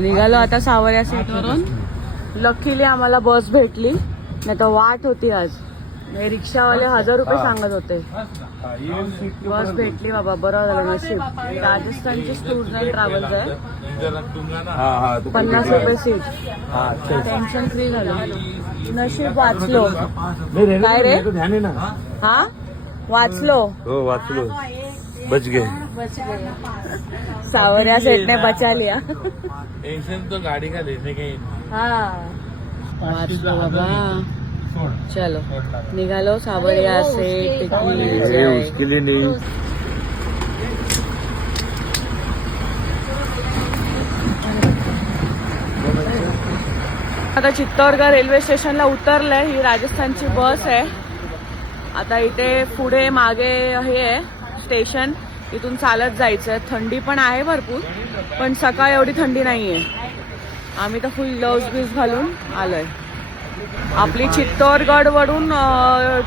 निघालो आता सावऱ्या सीटवरून. लकीली आम्हाला बस भेटली, नाही तर वाट होती आज. रिक्षावाले 1000 रुपये सांगत होते. बस भेटली बाबा, बरं झालं नशीब. राजस्थानचे टूर्स अँड ट्रॅव्हल्स आहे. 50 रुपये सीट, टेन्शन फ्री झालं. नशीब वाचलो. काय रे? हा वाचलो. हो वाचलो, बच गए. सावरिया सेठ ने बचा लिया. टेंशन तो गाड़ी का लेने के. हाँ वाचलो बाबा. चलो निघालो सावरिया सेठ उसके लिए नहीं. आता चित्तौडगड रेल्वे स्टेशनला उतरलंय. ही राजस्थानची बस आहे. आता इथे पुढे मागे हे आहे स्टेशन, इथून चालत जायचंय. थंडी पण आहे भरपूर, पण सकाळ एवढी थंडी नाहीये. आम्ही तर फुल ग्लोव्ज बीज घालून आलोय. आपली चित्तौडगड वरून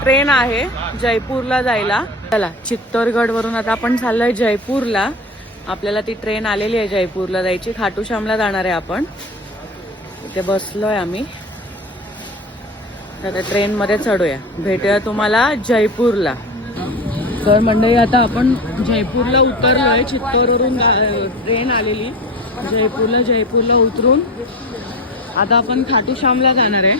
ट्रेन आहे जयपूरला जायला. चला चित्तौडगड वरून आता आपण चाललोय जयपूरला. आपल्याला ती ट्रेन आलेली आहे जयपूरला जायची. खाटू श्यामला जाणार आहे आपण. इथे बसलोय आम्ही. आता ट्रेन मध्ये चढूया. भेटूया तुम्हाला जयपूरला. तर मंडळी आता आपण जयपूरला उतरलोय. चित्तौडवरून ट्रेन आलेली जयपूरला उतरून आता आपण खाटू श्यामला जाणार आहे.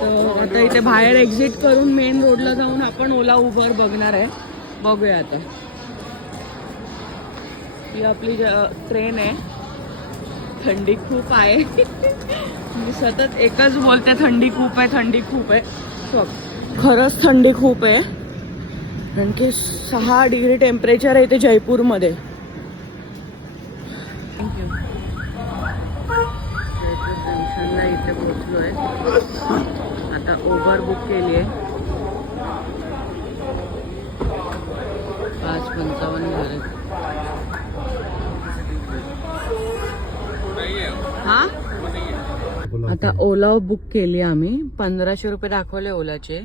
तर आता इथे बाहेर एक्झिट करून मेन रोडला जाऊन आपण ओला उबर बघणार आहे. बघूया आता. ही आपली ट्रेन आहे. थंडी खूप आहे. मी सतत एकच बोलते, थंडी खूप आहे, थंडी खूप आहे. खरंच थंडी खूप आहे. आणखी 6 डिग्री टेम्परेचर आहे इथे जयपूरमध्ये. थँक्यू. जयपूर जंक्शनला इथे पोहोचलोय. आता उबर बुक केली आहे. 5:55 झाले. हा आता ओला बुक केली आम्ही. 1500 रुपये दाखवले ओलाचे.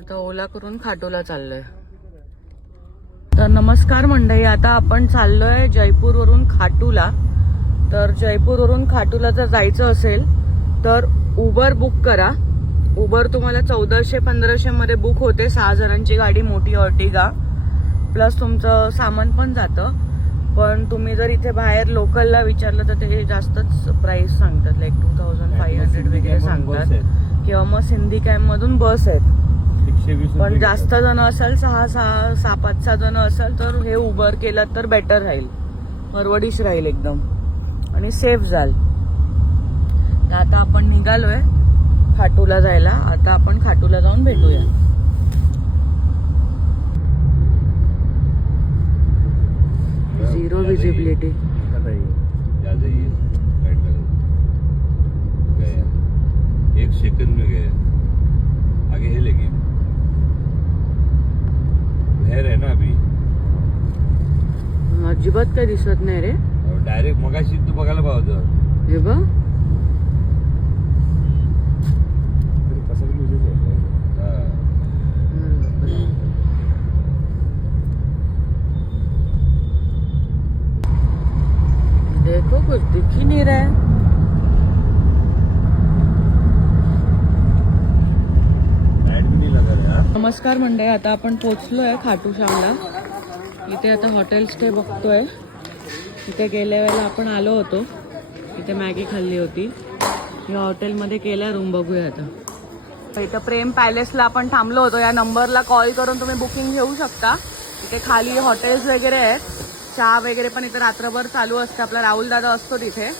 आता ओला करून खाटूला चाललोय. तर नमस्कार मंडळी, आता आपण चाललोय जयपूरवरून खाटूला. तर जयपूरवरून खाटूला जर जायचं असेल तर उबर बुक करा. उबर तुम्हाला 1400-1500 मध्ये बुक होते. 6 जणांची गाडी, मोठी अर्टिगा, प्लस तुमचं सामान पण जातं. पण तुम्ही जर इथे बाहेर लोकलला विचारलं तर ते जास्तच प्राइस सांगतात, लाईक 2500 वगैरे सांगतात. किंवा मग सिंधी कॅम्प मधून बस आहेत. पण जास्त जण असेल, 6-5 जण असेल तर हे उबर केलं तर बेटर राहील. परवडीश राहील एकदम आणि सेफ जाल. तर आता आपण निघालोय खाटूला जायला. आता आपण खाटूला जाऊन भेटूया. जीरो विजिबिलिटी. एक सेकंड में गए. आगे है लेकिन बाहेर आहे ना अभी. अजिबात काही दिसत नाही रे. डायरेक्ट मगाशी तू बघायला पाहिजे. हे बघ देखो कुछ दिख ही नहीं रहा है. नमस्कार मंडळी, आता आपण पोहोचलोय खाटू श्यामला. इथे आता हॉटेल स्टे बघतोय. इथे गेल्या वेळेला आपण आलो होतो. इथे मॅगी खाल्ली होती. या हॉटेलमध्ये केल्या रूम. बघूया आता. इथं प्रेम पॅलेसला आपण थांबलो होतो. या नंबरला कॉल करून तुम्ही बुकिंग घेऊ शकता. इथे खाली हॉटेल्स वगैरे आहेत. चहा वगैरे पण इथे रात्रभर चालू असते. आपला राहुल दादा असतो तिथे.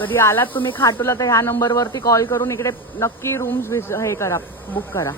कधी आलात तुम्ही खाटूला तर ह्या नंबरवरती कॉल करून इकडे नक्की रूम्स हे करा, बुक करा.